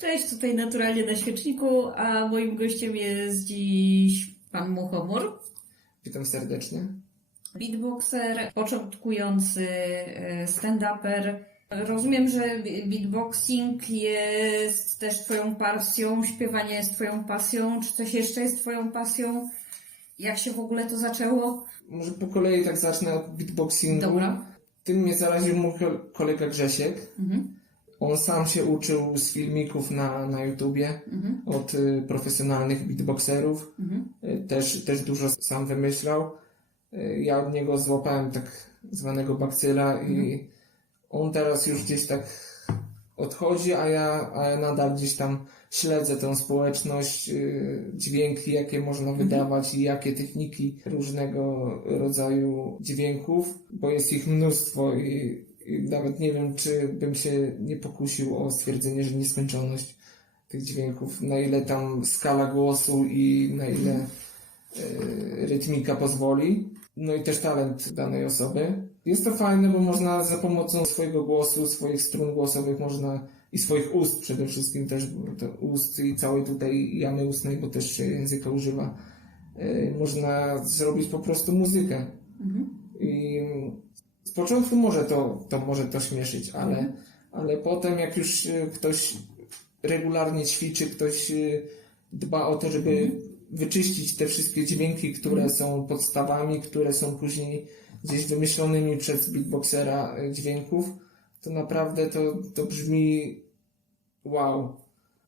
Cześć, tutaj naturalnie na świeczniku, a moim gościem jest dziś pan Muchomor, Witam serdecznie. beatboxer, początkujący e, stand-uper. Rozumiem, że beatboxing jest też twoją pasją, śpiewanie jest twoją pasją, czy coś jeszcze jest twoją pasją? Jak się w ogóle to zaczęło? Może po kolei tak zacznę od beatboxingu. Dobra. Tym mnie zaraził mój ko- kolega Grzesiek. Mhm. On sam się uczył z filmików na, na YouTubie Mhm. od y, profesjonalnych beatboxerów. Mhm. Y, też, też dużo sam wymyślał. Y, ja od niego złapałem tak zwanego bakcyla i on teraz już gdzieś tak odchodzi, a ja, a ja nadal gdzieś tam śledzę tą społeczność, y, dźwięki, jakie można wydawać i jakie techniki różnego rodzaju dźwięków, bo jest ich mnóstwo i nawet nie wiem, czy bym się nie pokusił o stwierdzenie, że nieskończoność tych dźwięków, na ile tam skala głosu i na ile y, rytmika pozwoli, no i też talent danej osoby. Jest to fajne, bo można za pomocą swojego głosu, swoich strun głosowych można i swoich ust przede wszystkim też, to ust i całej tutaj jamy ustnej, bo też się języka używa, y, można zrobić po prostu muzykę. Mhm. Z początku może to, to może to śmieszyć, ale, ale potem jak już y, ktoś regularnie ćwiczy, ktoś y, dba o to, żeby wyczyścić te wszystkie dźwięki, które są podstawami, które są później gdzieś wymyślonymi przez beatboxera y, dźwięków, to naprawdę to, to brzmi wow.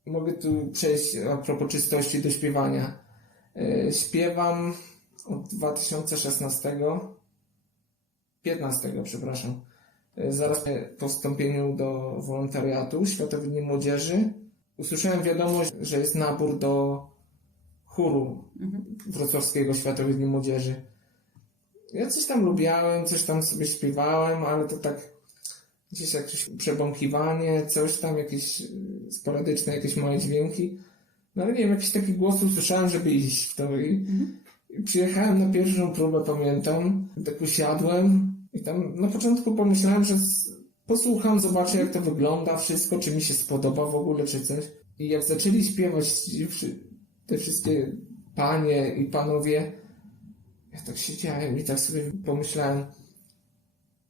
Mogę tu przejść a propos czystości do śpiewania. Śpiewam od 2016 15, przepraszam. E, Zaraz po wstąpieniu do wolontariatu Światowy Dni Młodzieży usłyszałem wiadomość, że jest nabór do chóru wrocławskiego Światowych Dni Młodzieży. Ja coś tam lubiałem, coś tam sobie śpiewałem, ale to tak gdzieś jakieś przebąkiwanie, coś tam, jakieś y, sporadyczne, jakieś małe dźwięki. No ale nie wiem, jakiś taki głos usłyszałem, żeby iść w to i, i przyjechałem na pierwszą próbę, pamiętam, tak usiadłem i tam na początku pomyślałem, że posłucham, zobaczę jak to wygląda, wszystko, czy mi się spodoba w ogóle, czy coś. I jak zaczęli śpiewać te wszystkie panie i panowie, ja tak siedziałem i tak sobie pomyślałem,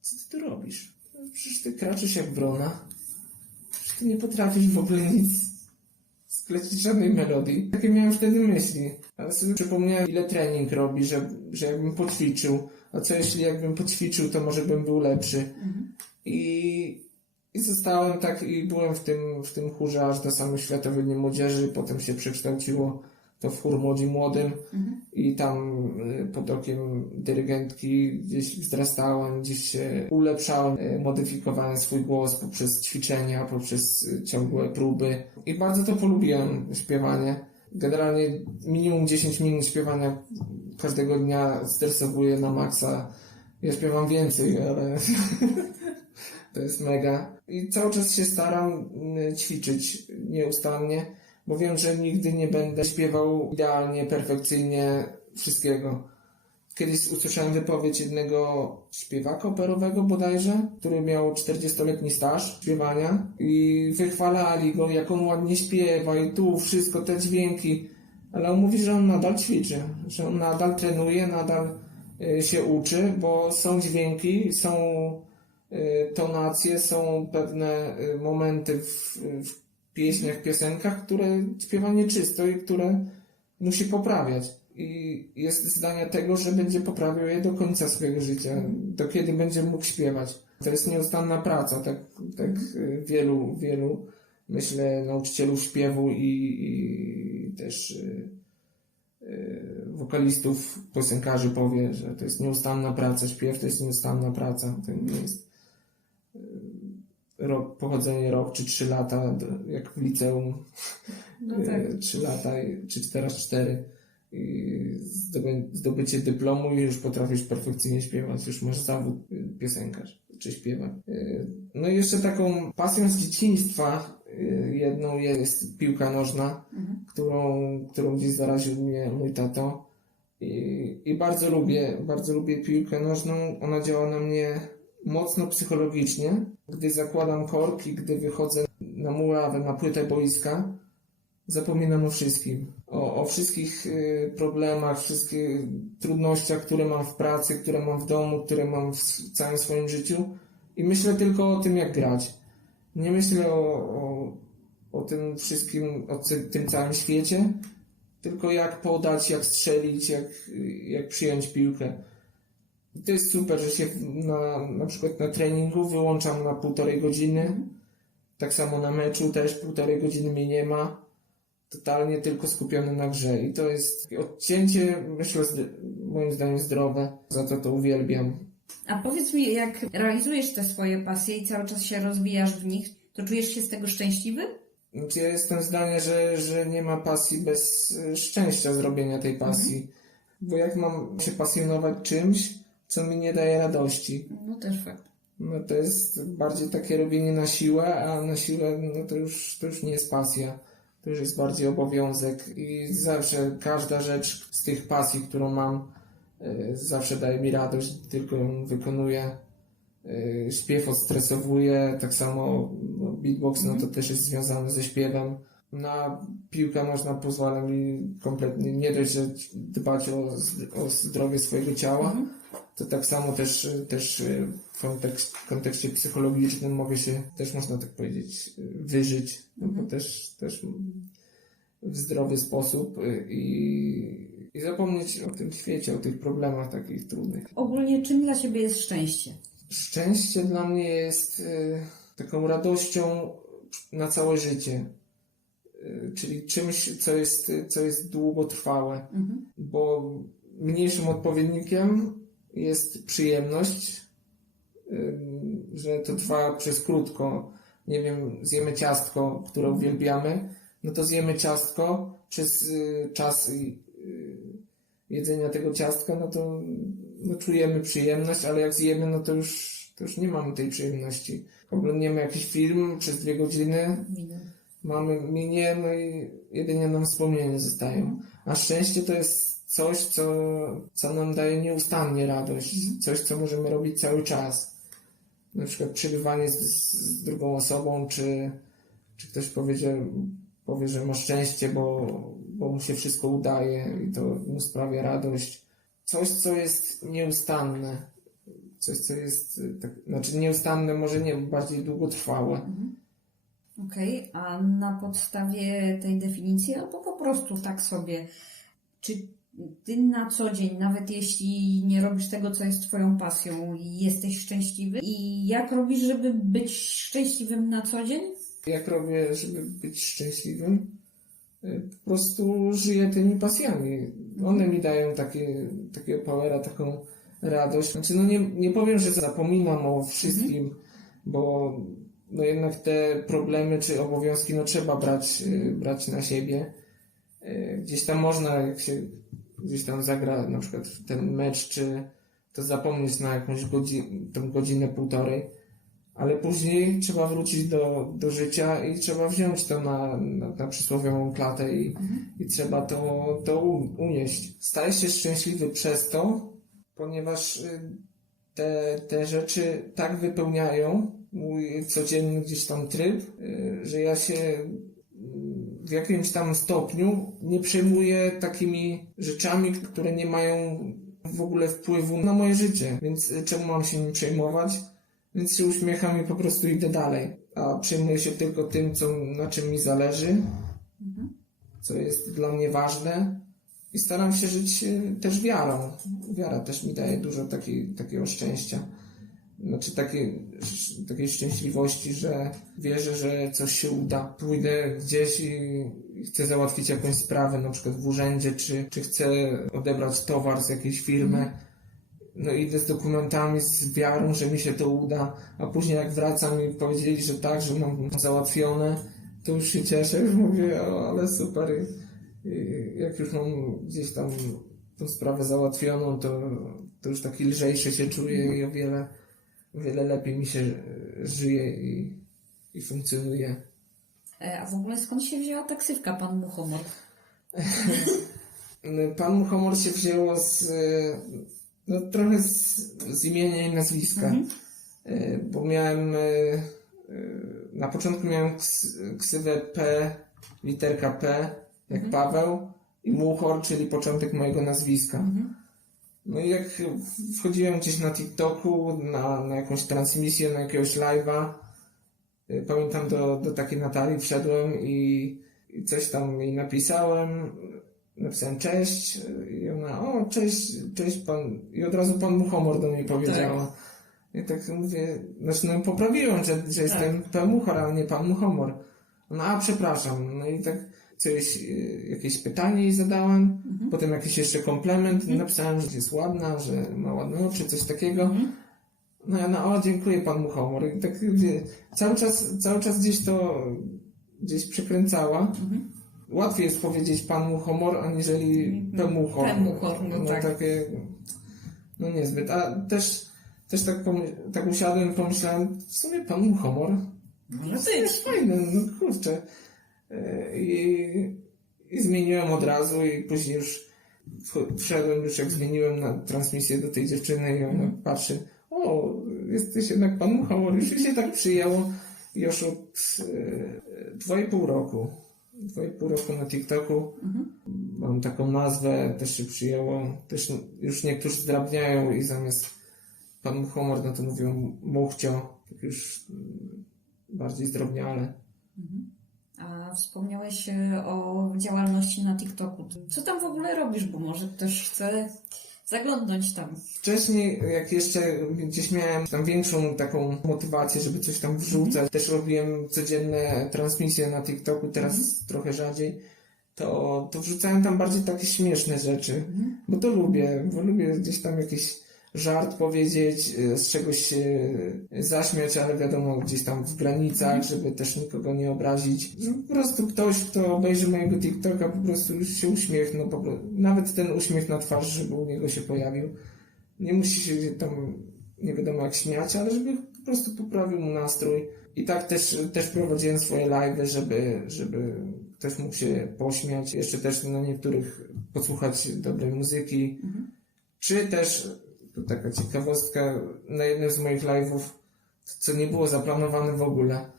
co ty tu robisz? Przecież ty kraczysz jak wrona. Przecież ty nie potrafisz w ogóle nic sklecić żadnej melodii. Takie miałem wtedy myśli. Ale sobie przypomniałem, ile trening robi, że, że jakbym poćwiczył. A co jeśli jakbym poćwiczył, to może bym był lepszy. I, I zostałem tak i byłem w tym, w tym chórze aż do samych Światowych Dni Młodzieży. Potem się przekształciło to w chór Młodzi Młodym. I tam y, pod okiem dyrygentki gdzieś wzrastałem, gdzieś się ulepszałem, y, modyfikowałem swój głos poprzez ćwiczenia, poprzez y, ciągłe próby. I bardzo to polubiłem, śpiewanie. Generalnie minimum 10 minut śpiewania każdego dnia stresowuje na maksa. Ja śpiewam więcej, ale to jest mega. I cały czas się staram y, ćwiczyć nieustannie, bo wiem, że nigdy nie będę śpiewał idealnie, perfekcyjnie wszystkiego. Kiedyś usłyszałem wypowiedź jednego śpiewaka operowego bodajże, który miał 40-letni staż śpiewania i wychwalali go, jak on ładnie śpiewa i tu wszystko, te dźwięki. Ale on mówi, że on nadal ćwiczy, że on nadal trenuje, nadal y, się uczy, bo są dźwięki, są y, tonacje, są pewne y, momenty w, w pieśniach, piosenkach, które śpiewa nieczysto i które musi poprawiać. I jest zdania tego, że będzie poprawiał je do końca swojego życia, do kiedy będzie mógł śpiewać. To jest nieustanna praca, tak, tak wielu, wielu, myślę, nauczycielów śpiewu i, i też y, y, wokalistów, piosenkarzy powie, że to jest nieustanna praca, śpiew to jest nieustanna praca, to nie jest y, rok, pochodzenie rok czy trzy lata, jak w liceum, No tak. trzy lata, czy teraz cztery. I zdoby- zdobycie dyplomu i już potrafisz perfekcyjnie śpiewać, już masz zawód piosenkarz czy śpiewak. No i jeszcze taką pasją z dzieciństwa jedną jest piłka nożna, którą, którą gdzieś zaraził mnie mój tato. I, I bardzo lubię, bardzo lubię piłkę nożną. Ona działa na mnie mocno psychologicznie. Gdy zakładam korki, gdy wychodzę na murawę, na płytę boiska, zapominam o wszystkim. O, o wszystkich y, problemach, wszystkich trudnościach, które mam w pracy, które mam w domu, które mam w całym swoim życiu i myślę tylko o tym, jak grać. Nie myślę o, o, o tym wszystkim, o tym całym świecie, tylko jak podać, jak strzelić, jak, jak przyjąć piłkę. I to jest super, że się na, na przykład na treningu wyłączam na półtorej godziny. Tak samo na meczu też półtorej godziny mnie nie ma. Totalnie tylko skupiony na grze. I to jest odcięcie, myślę, moim zdaniem zdrowe. Za to to uwielbiam. A powiedz mi, jak realizujesz te swoje pasje i cały czas się rozwijasz w nich, to czujesz się z tego szczęśliwy? Znaczy ja jestem zdania, że, że nie ma pasji bez y, szczęścia zrobienia tej pasji. Bo jak mam się pasjonować czymś, co mi nie daje radości? No też fakt. No to jest bardziej takie robienie na siłę, a na siłę no to już, to już nie jest pasja. To już jest bardziej obowiązek i zawsze każda rzecz z tych pasji, którą mam, zawsze daje mi radość, tylko ją wykonuję. Y, Śpiew odstresowuje, tak samo no, beatbox no to też jest związane ze śpiewem. Na piłkę można pozwala mi kompletnie nie dość, że dbać o, o zdrowie swojego ciała, to tak samo też, też w kontekście, w kontekście psychologicznym mogę się, też można tak powiedzieć, wyżyć, no bo też, też w zdrowy sposób i, i zapomnieć o tym świecie, o tych problemach takich trudnych. Ogólnie czym dla Ciebie jest szczęście? Szczęście dla mnie jest y, taką radością na całe życie, y, czyli czymś, co jest, co jest długotrwałe, bo mniejszym odpowiednikiem jest przyjemność, y, że to trwa przez krótko. Nie wiem, zjemy ciastko, które uwielbiamy, no to zjemy ciastko przez czas jedzenia tego ciastka, no to no, czujemy przyjemność, ale jak zjemy, no to już, to już nie mamy tej przyjemności. Oglądniemy jakiś film przez dwie godziny, mamy minie, no i jedynie nam wspomnienia zostają. A szczęście to jest coś, co, co nam daje nieustannie radość, coś, co możemy robić cały czas. Na przykład przebywanie z, z drugą osobą, czy, czy ktoś powiedzie, powie, że ma szczęście, bo, bo mu się wszystko udaje i to mu sprawia radość. Coś, co jest nieustanne. Coś, co jest, y, tak, znaczy nieustanne, może nie, bardziej długotrwałe. Okej, a na podstawie tej definicji, albo po prostu tak sobie, czy ty na co dzień, nawet jeśli nie robisz tego, co jest twoją pasją, jesteś szczęśliwy? I jak robisz, żeby być szczęśliwym na co dzień? Jak robię, żeby być szczęśliwym? Po prostu żyję tymi pasjami. One mi dają takie, takiego powera, taką radość. Znaczy, no nie, nie powiem, że zapominam o wszystkim, bo no jednak te problemy czy obowiązki no trzeba brać, y, brać na siebie. Y, Gdzieś tam można, jak się gdzieś tam zagra na przykład ten mecz, czy to zapomnieć na jakąś godzinę, tą godzinę, półtorej ale później trzeba wrócić do, do życia i trzeba wziąć to na, na, na przysłowiową klatę i, i trzeba to, to unieść. Stajesz się szczęśliwy przez to, ponieważ y, te, te rzeczy tak wypełniają mój codzienny gdzieś tam tryb, y, że ja się w jakimś tam stopniu nie przejmuję takimi rzeczami, które nie mają w ogóle wpływu na moje życie. Więc y, czemu mam się nim przejmować? Więc się uśmiecham i po prostu idę dalej. A przejmuję się tylko tym, co, na czym mi zależy, co jest dla mnie ważne. I staram się żyć e, też wiarą. Wiara też mi daje dużo takiej, takiego szczęścia. Znaczy takiej, takiej szczęśliwości, że wierzę, że coś się uda. Pójdę gdzieś i i chcę załatwić jakąś sprawę, na przykład w urzędzie, czy, czy chcę odebrać towar z jakiejś firmy no idę z dokumentami, z wiarą, że mi się to uda, a później jak wracam i powiedzieli, że tak, że mam załatwione, to już się cieszę, już mówię, o, ale super. I, i jak już mam gdzieś tam tą sprawę załatwioną, to, to już taki lżejszy się czuję i o wiele, o wiele lepiej mi się e, żyje i, i funkcjonuje. E, A w ogóle skąd się wzięła taksywka, pan Muchomor? Pan Muchomor się wzięło z, e, no, trochę z, z imienia i nazwiska, E, bo miałem e, e, na początku miałem ks, ksywę P, literka P, jak Paweł, i Muchor, czyli początek mojego nazwiska. No i jak wchodziłem gdzieś na TikToku, na, na jakąś transmisję, na jakiegoś live'a, pamiętam do, do takiej Natalii wszedłem i, i coś tam jej napisałem, napisałem cześć. I ona, o cześć, cześć pan, i od razu pan Muchomor do mnie powiedziała. I tak mówię, znaczy no poprawiłem, że, że jestem pan Muchor, ale nie pan Muchomor. No a przepraszam, no i tak coś, y, jakieś pytanie jej zadałem, potem jakiś jeszcze komplement, napisałem, że jest ładna, że ma ładne oczy, coś takiego. No ja na o, dziękuję pan Muchomor. I tak wie, cały czas, cały czas gdzieś to gdzieś przekręcała. Łatwiej jest powiedzieć pan Muchomor, aniżeli pemuchor. Pemuchor, no tak. Takie, no niezbyt. A też, też tak, tak usiadłem, pomyślałem, w sumie pan Muchomor. Może To jest fajne, no kurczę. E, I, I zmieniłem od razu i później już wszedłem już jak zmieniłem na transmisję do tej dziewczyny i ona patrzy, o, jesteś jednak pan Muchomor, już mi się tak przyjęło i już od e, dwa i pół roku, dwa i pół roku na TikToku mam taką nazwę, też się przyjęło, też już niektórzy zdrabniają i zamiast pan Muchomor, no to mówią Muchcio, tak już bardziej zdrobniale. A wspomniałeś e, o działalności na TikToku. Co tam w ogóle robisz? Bo może też chcę zaglądnąć tam. Wcześniej, jak jeszcze gdzieś miałem tam większą taką motywację, żeby coś tam wrzucać, też robiłem codzienne transmisje na TikToku, teraz trochę rzadziej, to, to wrzucałem tam bardziej takie śmieszne rzeczy, bo to lubię, bo lubię gdzieś tam jakiś żart powiedzieć, y, z czegoś się zaśmiać, ale wiadomo, gdzieś tam w granicach, żeby też nikogo nie obrazić. Żeby po prostu ktoś, kto obejrzy mojego TikToka, po prostu już się uśmiechnął, po prostu, nawet ten uśmiech na twarz, żeby u niego się pojawił. Nie musi się tam nie wiadomo jak śmiać, ale żeby po prostu poprawił mu nastrój. I tak też, też prowadziłem swoje live'y, żeby, żeby ktoś mógł się pośmiać. Jeszcze też na niektórych posłuchać dobrej muzyki. Czy też, to taka ciekawostka, na jednym z moich live'ów, co nie było zaplanowane w ogóle,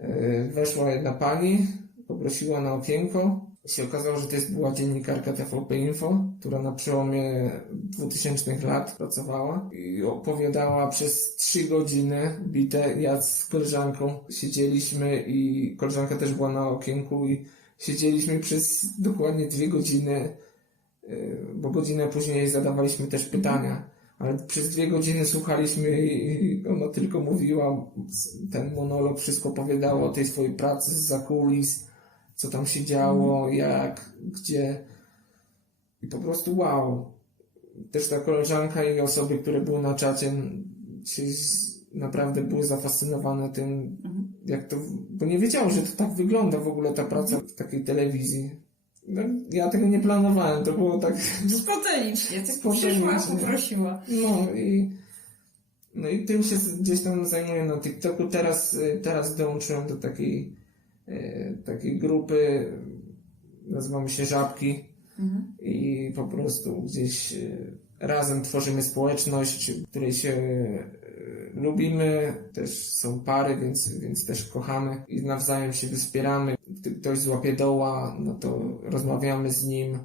yy, weszła jedna pani, poprosiła na okienko. Się okazało, że to jest była dziennikarka TVP Info, która na przełomie 2000 lat pracowała i opowiadała przez 3 godziny bite. Ja z koleżanką siedzieliśmy i koleżanka też była na okienku i siedzieliśmy przez dokładnie 2 godziny Yy, bo godzinę później zadawaliśmy też pytania, ale przez dwie godziny słuchaliśmy i ona tylko mówiła ten monolog, wszystko opowiadała o tej swojej pracy z zakulis, co tam się działo, jak, gdzie i po prostu wow. Też ta koleżanka i osoby, które były na czacie się naprawdę były zafascynowane tym, jak to, bo nie wiedziały, że to tak wygląda w ogóle ta praca w takiej telewizji. No, ja tego nie planowałem, to było tak Spontanicznie. Spontanicznie. przyszła, poprosiła. No i, no i tym się gdzieś tam zajmuję na TikToku. Teraz, y, teraz dołączyłem do takiej, y, takiej grupy, nazywamy się Żabki i po prostu gdzieś y, razem tworzymy społeczność, w której się lubimy, też są pary, więc, więc też kochamy i nawzajem się wspieramy. Gdy ktoś złapie doła, no to rozmawiamy z nim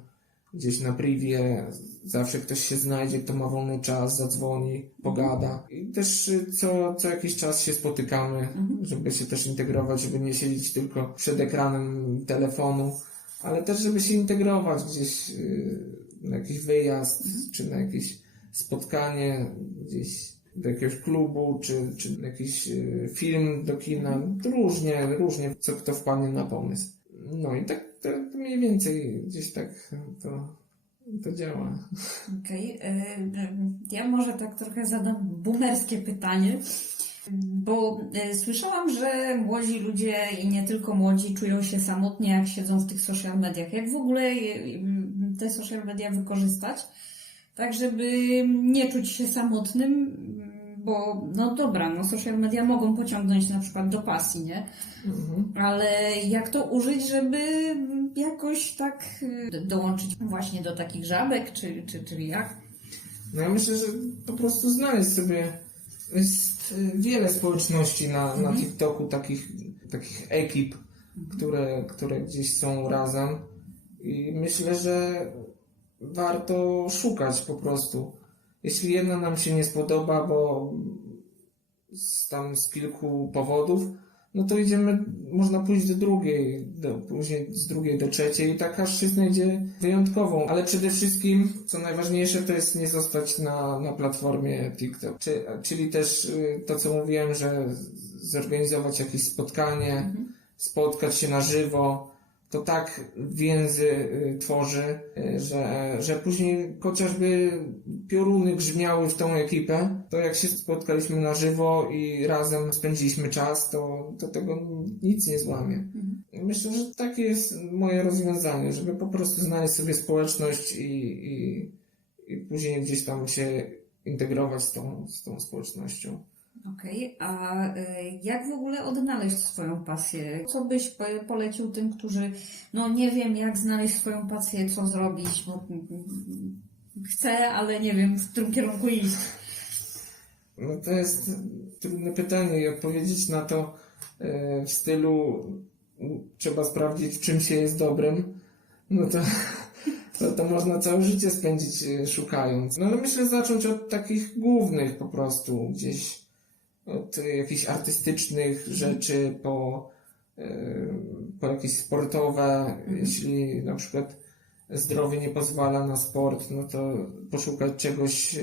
gdzieś na privie, zawsze ktoś się znajdzie, kto ma wolny czas, zadzwoni, pogada. I też y, co, co jakiś czas się spotykamy, żeby się też integrować, żeby nie siedzieć tylko przed ekranem telefonu, ale też żeby się integrować gdzieś y, na jakiś wyjazd, czy na jakieś spotkanie gdzieś do jakiegoś klubu, czy, czy jakiś y, film do kina. Różnie, różnie, co kto wpadnie na pomysł. No i tak to, to mniej więcej gdzieś tak to, to działa. Okej. e, Ja może tak trochę zadam boomerskie pytanie, bo e, słyszałam, że młodzi ludzie i nie tylko młodzi czują się samotnie, jak siedzą w tych social mediach. Jak w ogóle e, te social media wykorzystać, tak żeby nie czuć się samotnym, bo no dobra, no social media mogą pociągnąć na przykład do pasji, nie? Ale jak to użyć, żeby jakoś tak y, dołączyć właśnie do takich żabek, czy, czy, czy jak? No ja myślę, że po prostu znaleźć sobie jest y, wiele społeczności na, na TikToku takich takich ekip, które, które gdzieś są razem. I myślę, że warto szukać po prostu. Jeśli jedna nam się nie spodoba, bo z, tam z kilku powodów, no to idziemy, można pójść do drugiej, do, później z drugiej do trzeciej i tak aż się znajdzie wyjątkową. Ale przede wszystkim, co najważniejsze, to jest nie zostać na, na platformie TikTok. Czy, czyli też y, to, co mówiłem, że zorganizować jakieś spotkanie, spotkać się na żywo, to tak więzy y, tworzy, y, że, że później chociażby pioruny grzmiały w tą ekipę, to jak się spotkaliśmy na żywo i razem spędziliśmy czas, to, to tego nic nie złamie. Myślę, że takie jest moje rozwiązanie, żeby po prostu znaleźć sobie społeczność i, i, i później gdzieś tam się integrować z tą, z tą społecznością. Okej, a y, jak w ogóle odnaleźć swoją pasję? Co byś po- polecił tym, którzy, no nie wiem, jak znaleźć swoją pasję, co zrobić, bo chcę, ale nie wiem, w którym kierunku iść. No to jest trudne pytanie i odpowiedzieć na to e, w stylu trzeba sprawdzić, w czym się jest dobrym, no to, to, to można całe życie spędzić e, szukając. No ale myślę zacząć od takich głównych po prostu, gdzieś od jakichś artystycznych rzeczy po, po jakieś sportowe, jeśli na przykład zdrowie nie pozwala na sport, no to poszukać czegoś,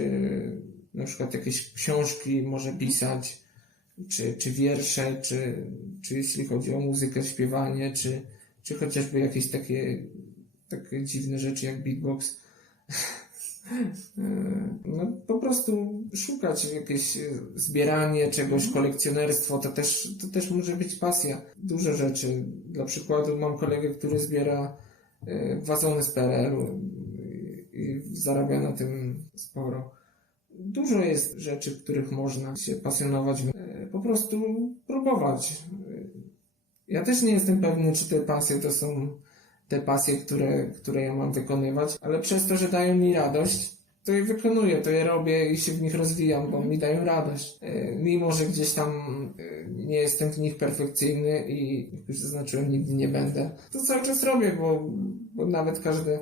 na przykład jakieś książki może pisać, czy, czy wiersze, czy, czy jeśli chodzi o muzykę, śpiewanie, czy, czy chociażby jakieś takie, takie dziwne rzeczy jak beatbox. E, No po prostu szukać jakieś e, zbieranie czegoś, kolekcjonerstwo, to też, to też może być pasja. Dużo rzeczy. Dla przykładu mam kolegę, który zbiera e, wazony z PRL-u i, zarabia na tym sporo. Dużo jest rzeczy, których można się pasjonować, po prostu próbować. Ja też nie jestem pewny, czy te pasje to są te pasje, które, które ja mam wykonywać, ale przez to, że dają mi radość, to je wykonuję, to je robię i się w nich rozwijam, bo mi dają radość. E, Mimo, że gdzieś tam e, nie jestem w nich perfekcyjny i jak już zaznaczyłem, nigdy nie będę, to cały czas robię, bo, bo nawet każde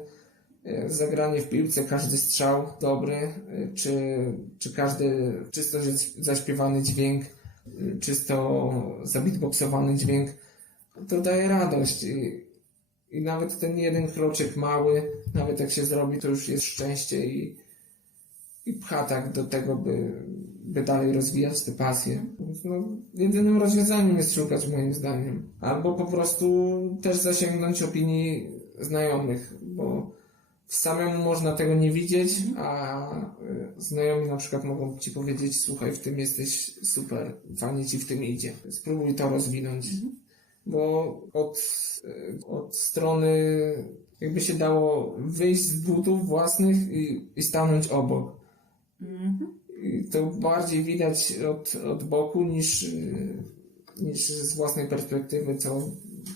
e, zagranie w piłce, każdy strzał dobry, czy, czy każdy czysto zaśpiewany dźwięk, czysto zabitboksowany dźwięk, to daje radość. I, I nawet ten jeden kroczek mały, nawet jak się zrobi, to już jest szczęście i, i pcha tak do tego, by, by dalej rozwijać te pasje. No, jedynym rozwiązaniem jest szukać moim zdaniem. Albo po prostu też zasięgnąć opinii znajomych, bo samemu można tego nie widzieć, a y, znajomi na przykład mogą ci powiedzieć, słuchaj, w tym jesteś super, fajnie ci w tym idzie. Spróbuj to rozwinąć. Bo od, y, od strony jakby się dało wyjść z butów własnych i, i stanąć obok. Mhm. I to bardziej widać od, od boku niż, y, niż z własnej perspektywy, co,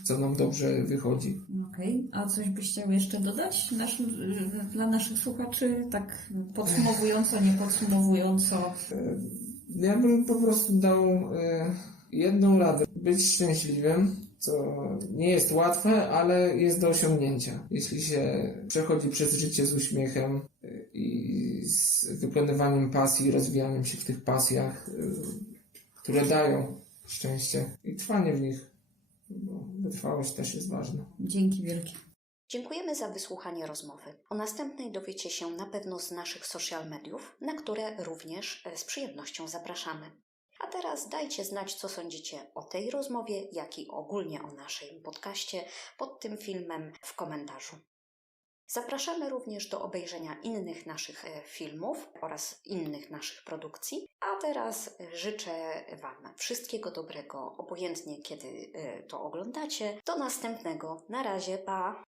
co nam dobrze wychodzi. Okej, a coś byś chciał jeszcze dodać y, dla naszych słuchaczy, tak podsumowująco, nie podsumowująco? Ja bym po prostu dał e, jedną radę. Być szczęśliwym, co nie jest łatwe, ale jest do osiągnięcia. Jeśli się przechodzi przez życie z uśmiechem e, i z wykonywaniem pasji, rozwijaniem się w tych pasjach, e, które dają szczęście i trwanie w nich, bo wytrwałość też jest ważna. Dzięki wielkie. Dziękujemy za wysłuchanie rozmowy. O następnej dowiecie się na pewno z naszych social mediów, na które również e, z przyjemnością zapraszamy. A teraz dajcie znać, co sądzicie o tej rozmowie, jak i ogólnie o naszym podcaście pod tym filmem w komentarzu. Zapraszamy również do obejrzenia innych naszych e, filmów oraz innych naszych produkcji. A teraz e, życzę Wam wszystkiego dobrego, obojętnie kiedy e, to oglądacie. Do następnego. Na razie, pa!